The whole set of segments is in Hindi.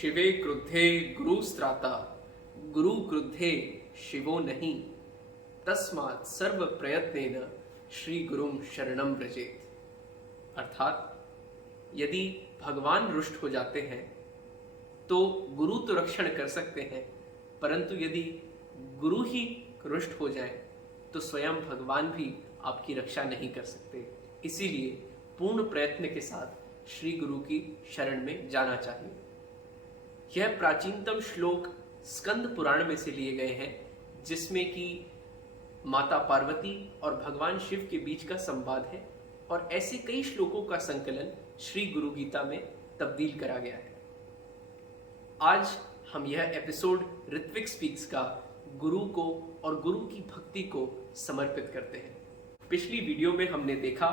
शिवे क्रुद्धे गुरुस्त्राता गुरु क्रुद्धे शिवो नहीं तस्मात् सर्व प्रयत्नेन श्री गुरुम शरणम व्रजेत। अर्थात यदि भगवान रुष्ट हो जाते हैं तो गुरु तो रक्षण कर सकते हैं, परंतु यदि गुरु ही रुष्ट हो जाए तो स्वयं भगवान भी आपकी रक्षा नहीं कर सकते। इसीलिए पूर्ण प्रयत्न के साथ श्री गुरु की शरण में जाना चाहिए। यह प्राचीनतम श्लोक स्कंद पुराण में से लिए गए हैं, जिसमें कि माता पार्वती और भगवान शिव के बीच का संवाद है, और ऐसे कई श्लोकों का संकलन श्री गुरु गीता में तब्दील करा गया है। आज हम यह एपिसोड ऋत्विक स्पीक्स का गुरु को और गुरु की भक्ति को समर्पित करते हैं। पिछली वीडियो में हमने देखा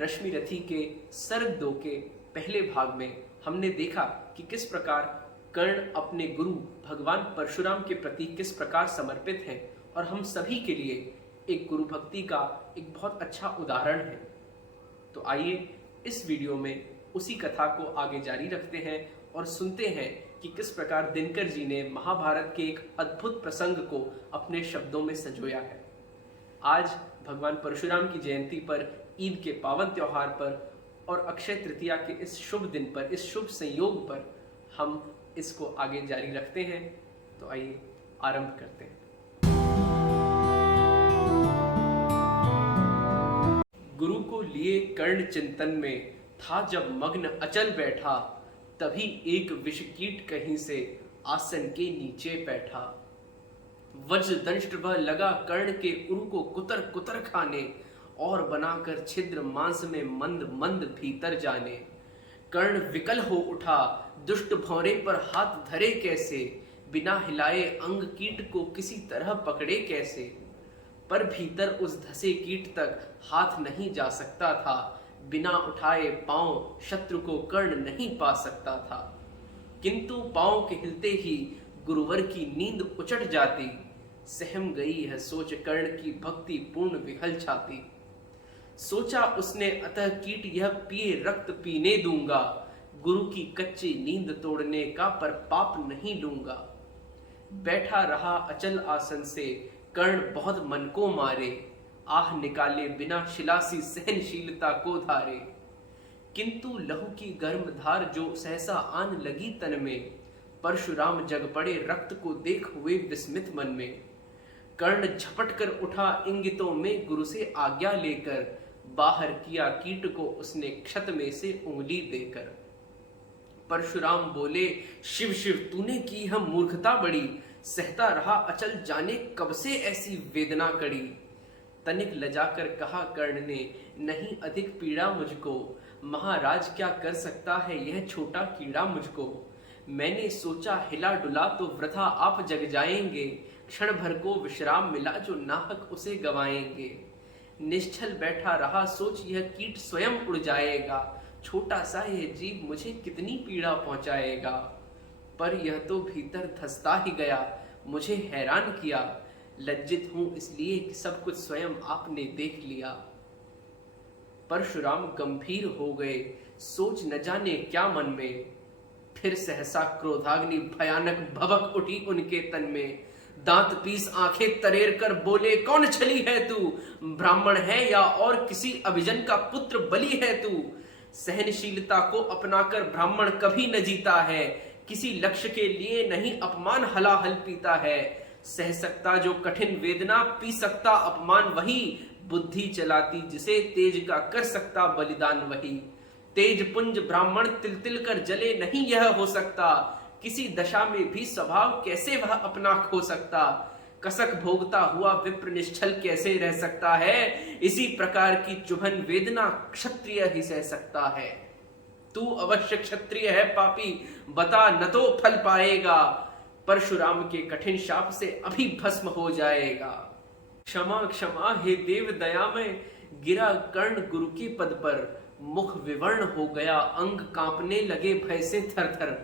रश्मि रथी के सर्ग 2 के पहले भाग में हमने देखा कि किस प्रकार कर्ण अपने गुरु भगवान परशुराम के प्रति किस प्रकार समर्पित हैं, और हम सभी के लिए एक गुरु भक्ति का एक बहुत अच्छा उदाहरण है। तो आइए इस वीडियो में उसी कथा को आगे जारी रखते हैं और सुनते हैं कि किस प्रकार दिनकर जी ने महाभारत के एक अद्भुत प्रसंग को अपने शब्दों में संजोया है। आज भगवान परशुराम की जयंती पर, ईद के पावन त्योहार पर और अक्षय तृतीया के इस शुभ दिन पर, इस शुभ संयोग पर हम इसको आगे जारी रखते हैं। तो आइए आरंभ करते हैं। गुरु को लिए कर्ण चिंतन में था जब मग्न अचल बैठा, तभी एक विषकीट कहीं से आसन के नीचे बैठा। वज्र दंष्ट वह लगा कर्ण के उरु को कुतर कुतर खाने, और बनाकर छिद्र मांस में मंद मंद भीतर जाने। कर्ण विकल हो उठा, दुष्ट भौरे पर हाथ धरे कैसे, बिना हिलाए अंग कीट को किसी तरह पकड़े कैसे। पर भीतर उस धसे कीट तक हाथ नहीं जा सकता था, बिना उठाए पांव शत्रु को कर्ण नहीं पा सकता था। किंतु पांव के हिलते ही गुरुवर की नींद उचट जाती, सहम गई यह सोच कर्ण की भक्ति पूर्ण विहल छाती। सोचा उसने अतः कीट यह पिए रक्त पीने दूंगा, गुरु की कच्ची नींद तोड़ने का पर पाप नहीं लूंगा। बैठा रहा अचल आसन से कर्ण बहुत मन को मारे, आह निकाले बिना शिलासी सहनशीलता को धारे। किंतु लहू की गर्म धार जो सहसा आन लगी तन में, परशुराम जग पड़े रक्त को देख हुए विस्मित मन में। कर्ण झपट कर उठा इंगितों में गुरु से आज्ञा लेकर, बाहर किया कीट को उसने क्षत में से उंगली देकर। परशुराम बोले शिव शिव तूने की हम मूर्खता बड़ी, सहता रहा अचल जाने कब से ऐसी वेदना कड़ी। तनिक लजाकर कहा कर्ण ने नहीं अधिक पीड़ा मुझको, महाराज क्या कर सकता है यह छोटा कीड़ा मुझको। मैंने सोचा हिला डुला तो वृथा आप जग जाएंगे, क्षण भर को विश्राम मिला जो नाहक उसे गवाएंगे। निश्चल बैठा रहा सोच यह कीट स्वयं उड़ जाएगा, छोटा सा यह जीव मुझे कितनी पीड़ा पहुंचाएगा। पर यह तो भीतर धंसता ही गया, मुझे हैरान किया। लज्जित हूं इसलिए कि सब कुछ स्वयं आपने देख लिया। परशुराम गंभीर हो गए, सोच न जाने क्या मन में। फिर सहसा क्रोधाग्नि भयानक भभक उठी उनके तन में। दांत पीस आंखें तरेर कर बोले कौन छली है तू, ब्राह्मण है या और किसी अभिजन का पुत्र बलि है तू। सहनशीलता को अपनाकर ब्राह्मण कभी न जीता है, किसी लक्ष्य के लिए नहीं अपमान हलाहल पीता है। सह सकता जो कठिन वेदना, पी सकता अपमान वही। बुद्धि चलाती जिसे तेज का कर सकता बलिदान वही। तेज पुंज ब्राह्मण तिल तिल कर जले नहीं यह हो सकता, किसी दशा में भी स्वभाव कैसे वह अपना खो सकता। कसक भोगता हुआ विप्र निश्चल कैसे रह सकता है, इसी प्रकार की चुभन वेदना क्षत्रिय ही सह सकता है। तू अवश्य क्षत्रिय है पापी, बता न तो फल पाएगा। परशुराम के कठिन शाप से अभी भस्म हो जाएगा। क्षमा क्षमा हे देव दया में, गिरा कर्ण गुरु के पद पर। मुख विवर्ण हो गया, अंग कांपने लगे भय से थर थर।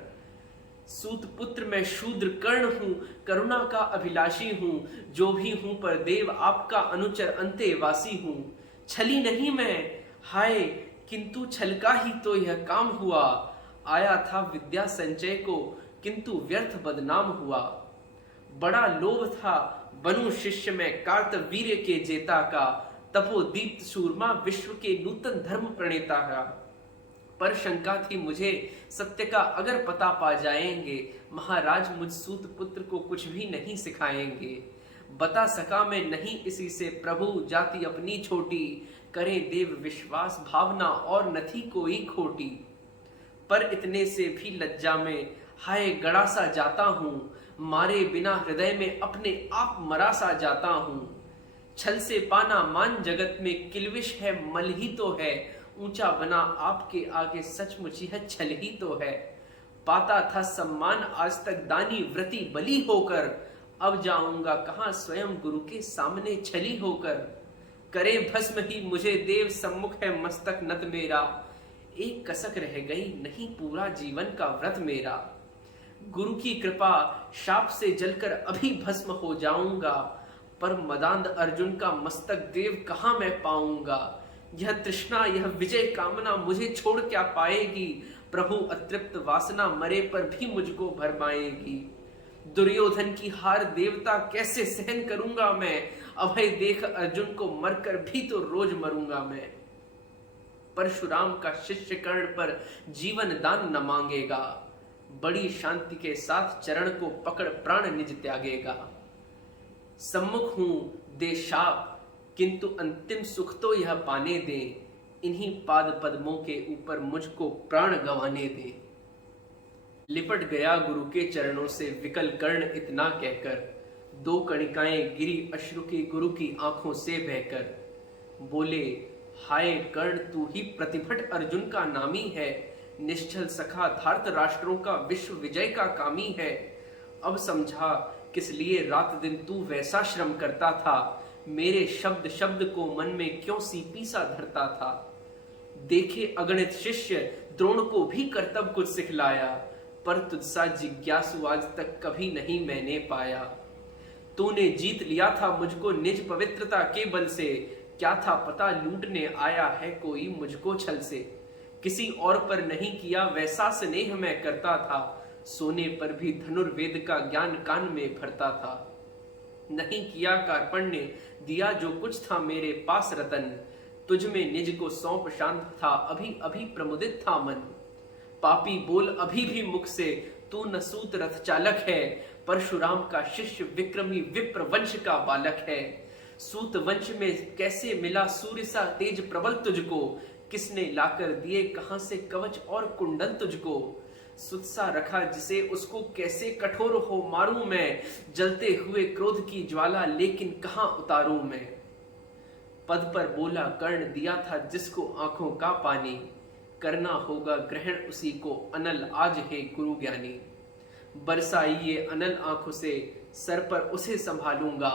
सूत पुत्र मैं शूद्र कर्ण हूं, करुणा का अभिलाषी हूं। जो भी हूं पर देव आपका अनुचर अंतेवासी हूं। छली नहीं मैं, हाय किंतु छल का ही तो यह काम हुआ। आया था विद्या संचय को, किंतु व्यर्थ बदनाम हुआ। बड़ा लोभ था बनूं शिष्य में कार्तवीर्य के जेता का, तपोदीप्त सूरमा विश्व के नूतन धर्म प्रणेता का। पर शंका थी मुझे सत्य का अगर पता पा जाएंगे, महाराज मुझ सूत पुत्र को कुछ भी नहीं सिखाएंगे। बता सका मैं नहीं इसी से प्रभु जाति अपनी छोटी, करें देव विश्वास भावना और न थी कोई खोटी। पर इतने से भी लज्जा में हाय गड़ा सा जाता हूँ, मारे बिना हृदय में अपने आप मरा सा जाता हूँ। छल से पाना मान जगत में किलविश है मल ही तो है, ऊंचा बना आपके आगे सचमुच यह छल ही तो है। पाता था सम्मान आज तक दानी व्रती बली होकर, अब जाऊंगा कहां स्वयं गुरु के सामने छली होकर। करे भस्म ही मुझे देव सम्मुख है मस्तक नत मेरा, एक कसक रह गई नहीं पूरा जीवन का व्रत मेरा। गुरु की कृपा शाप से जलकर अभी भस्म हो जाऊंगा, पर मदांध अर्जुन का मस्तक देव कहां मैं पाऊंगा। यह तृष्णा यह विजय कामना मुझे छोड़ क्या पाएगी, प्रभु अतृप्त वासना मरे पर भी मुझको भरमाएगी। दुर्योधन की हार देवता कैसे सहन करूंगा मैं, अभय देख अर्जुन को मरकर भी तो रोज मरूंगा मैं। परशुराम का शिष्य कर्ण पर जीवन दान न मांगेगा, बड़ी शांति के साथ चरण को पकड़ प्राण निज त्यागेगा। सम्मुख हूं दे शाप किंतु अंतिम सुख तो यह पाने दे, इन्हीं पाद पद्मों के ऊपर मुझको प्राण गंवाने दे। लिपट गया गुरु के चरणों से विकल कर्ण इतना कहकर, दो कणिकाएं गिरी अश्रु की गुरु की आंखों से बहकर। बोले हाय कर्ण तू ही प्रतिभट अर्जुन का नामी है, निश्चल सखा धार्त राष्ट्रों का विश्व विजय का कामी है। अब समझा किस लिए रात दिन तू वैसा श्रम करता था, मेरे शब्द शब्द को मन में क्यों सीपी सा धरता था। देखे अगणित शिष्य द्रोण को भी कर्तव्य कुछ सिखलाया, पर तुझसा जिज्ञासु आज तक कभी नहीं मैंने पाया। तूने जीत लिया था मुझको निज पवित्रता के बल से, क्या था पता लूटने आया है कोई मुझको छल से। किसी और पर नहीं किया वैसा स्नेह मैं करता था, सोने पर भी धनुर्वेद का ज्ञान कान में भरता था। नहीं किया कार्पण्य दिया जो कुछ था मेरे पास रतन, तुझ में निज को सौंप शांत था अभी अभी प्रमुदित था मन। पापी बोल अभी भी मुख से तू न सूत रथ चालक है, परशुराम का शिष्य विक्रमी विप्र वंश का बालक है। सूत वंश में कैसे मिला सूर्य सा तेज प्रबल तुझको, किसने लाकर दिए कहां से कवच और कुंडल तुझको। सुत्सा रखा जिसे उसको कैसे कठोर हो मारूं मैं, जलते हुए क्रोध की ज्वाला लेकिन कहां उतारूं मैं। पद पर बोला कर्ण दिया था जिसको आंखों का पानी, करना होगा ग्रहण उसी को अनल आज है गुरु ज्ञानी। बरसाइए अनल आंखों से सर पर उसे संभालूंगा,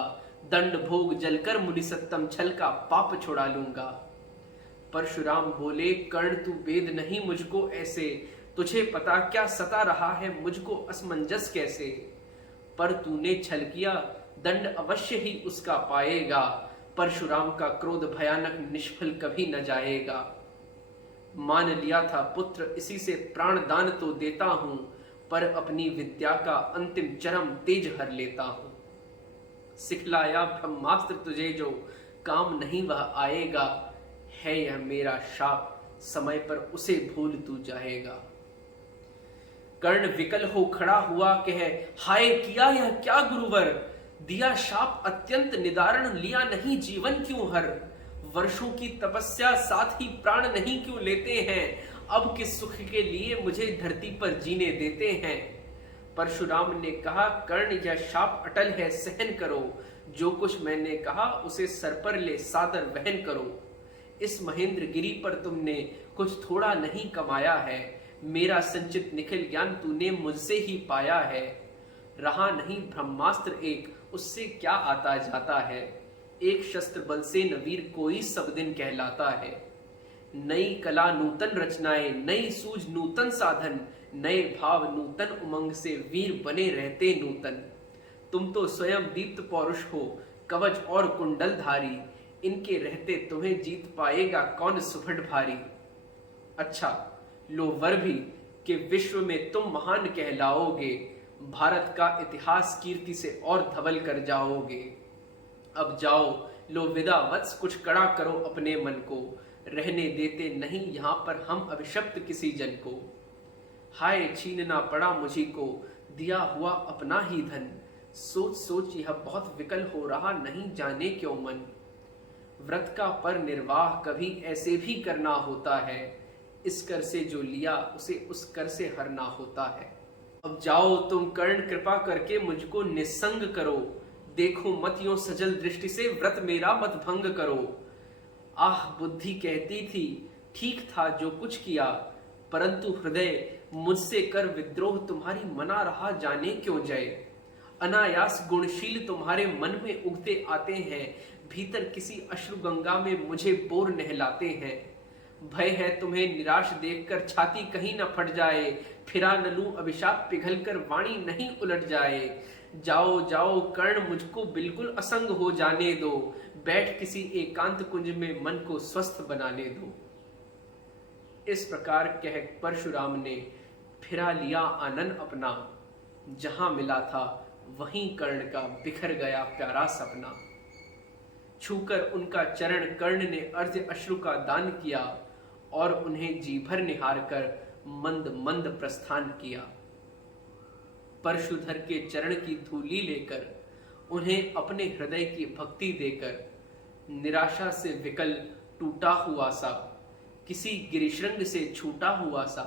दंड भोग जलकर मुनि सत्तम छल का पाप छुड़ा लूंगा। परशुराम बोले कर्ण तू वेद नहीं मुझको ऐसे, तुझे पता क्या सता रहा है मुझको असमंजस कैसे। पर तूने छल किया दंड अवश्य ही उसका पाएगा, परशुराम का क्रोध भयानक निष्फल कभी न जाएगा। मान लिया था पुत्र इसी से प्राण दान तो देता हूं, पर अपनी विद्या का अंतिम चरम तेज हर लेता हूं। सिखलाया ब्रह्मास्त्र तुझे जो काम नहीं वह आएगा, है यह मेरा शाप समय पर उसे भूल तू जाएगा। कर्ण विकल हो खड़ा हुआ कहे हाय किया यह क्या गुरुवर, दिया शाप अत्यंत निदारण लिया नहीं जीवन क्यों हर। वर्षों की तपस्या साथ ही प्राण नहीं क्यों लेते हैं, अब किस सुख के लिए मुझे धरती पर जीने देते हैं। परशुराम ने कहा कर्ण यह शाप अटल है सहन करो, जो कुछ मैंने कहा उसे सर पर ले सादर वहन करो। इस महेंद्र गिरी पर तुमने कुछ थोड़ा नहीं कमाया है, मेरा संचित निखिल ज्ञान तूने मुझसे ही पाया है। रहा नहीं ब्रह्मास्त्र एक उससे क्या आता जाता है, एक शस्त्र बल से न वीर कोई सब दिन कहलाता है। नई कला नूतन रचनाएं नई सूझ नूतन साधन, नए भाव नूतन उमंग से वीर बने रहते नूतन। तुम तो स्वयं दीप्त पौरुष हो कवच और कुंडल धारी, इनके रहते तुम्हें जीत पाएगा कौन सुभट भारी। अच्छा लो वर भी कि विश्व में तुम महान कहलाओगे, भारत का इतिहास कीर्ति से और धवल कर जाओगे। अब जाओ लो विदा वत्स, कुछ कड़ा करो अपने मन को, रहने देते नहीं यहाँ पर हम अभिशप्त किसी जन को। हाय छीनना पड़ा मुझी को दिया हुआ अपना ही धन, सोच सोच यह बहुत विकल हो रहा नहीं जाने क्यों मन। व्रत का पर निर्वाह कभी ऐसे भी करना होता है, इस कर से जो लिया उसे उस कर से हरना होता है। अब जाओ तुम कर्ण कृपा करके मुझको निस्संग करो, देखो मत यूं सजल दृष्टि से व्रत मेरा मत भंग करो। आह बुद्धि कहती थी ठीक था जो कुछ किया, परंतु हृदय मुझसे कर विद्रोह तुम्हारी मना रहा जाने क्यों जय। अनायास गुणशील तुम्हारे मन में उगते आते हैं, भीतर किसी अश्रु गंगा में मुझे बोर नहलाते हैं। भय है तुम्हें निराश देखकर छाती कहीं न फट जाए, फिरा न लूं अभिशाप पिघल कर वाणी नहीं उलट जाए। जाओ जाओ कर्ण मुझको बिल्कुल असंग हो जाने दो, बैठ किसी एकांत कुंज में मन को स्वस्थ बनाने दो। इस प्रकार कह परशुराम ने फिरा लिया आनंद अपना, जहां मिला था वहीं कर्ण का बिखर गया प्यारा सपना। छूकर उनका चरण कर्ण ने अर्ध अश्रु का दान किया, और उन्हें जी भर निहार कर मंद मंद प्रस्थान किया। परशुधर के चरण की धूली लेकर, उन्हें अपने हृदय की भक्ति देकर, निराशा से विकल टूटा हुआ सा, किसी गिरिशृंग से छूटा हुआ सा,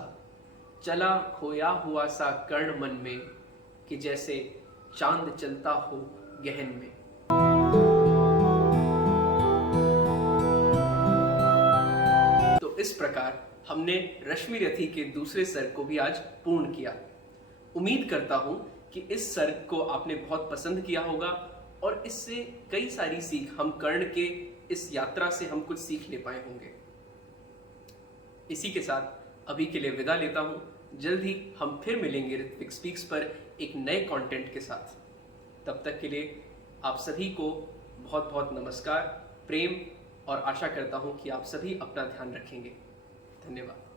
चला खोया हुआ सा कर्ण मन में, कि जैसे चांद चलता हो गहन में। तो इस प्रकार हमने रश्मि रथी के दूसरे सर्ग को भी आज पूर्ण किया। उम्मीद करता हूं कि इस सर्ग को आपने बहुत पसंद किया होगा, और इससे कई सारी सीख हम कर्ण के इस यात्रा से हम कुछ सीख ले पाए होंगे। इसी के साथ अभी के लिए विदा लेता हूं। जल्द ही हम फिर मिलेंगे ऋत्विक स्पीक्स पर एक नए कंटेंट के साथ। तब तक के लिए आप सभी को बहुत बहुत नमस्कार, प्रेम, और आशा करता हूं कि आप सभी अपना ध्यान रखेंगे। धन्यवाद।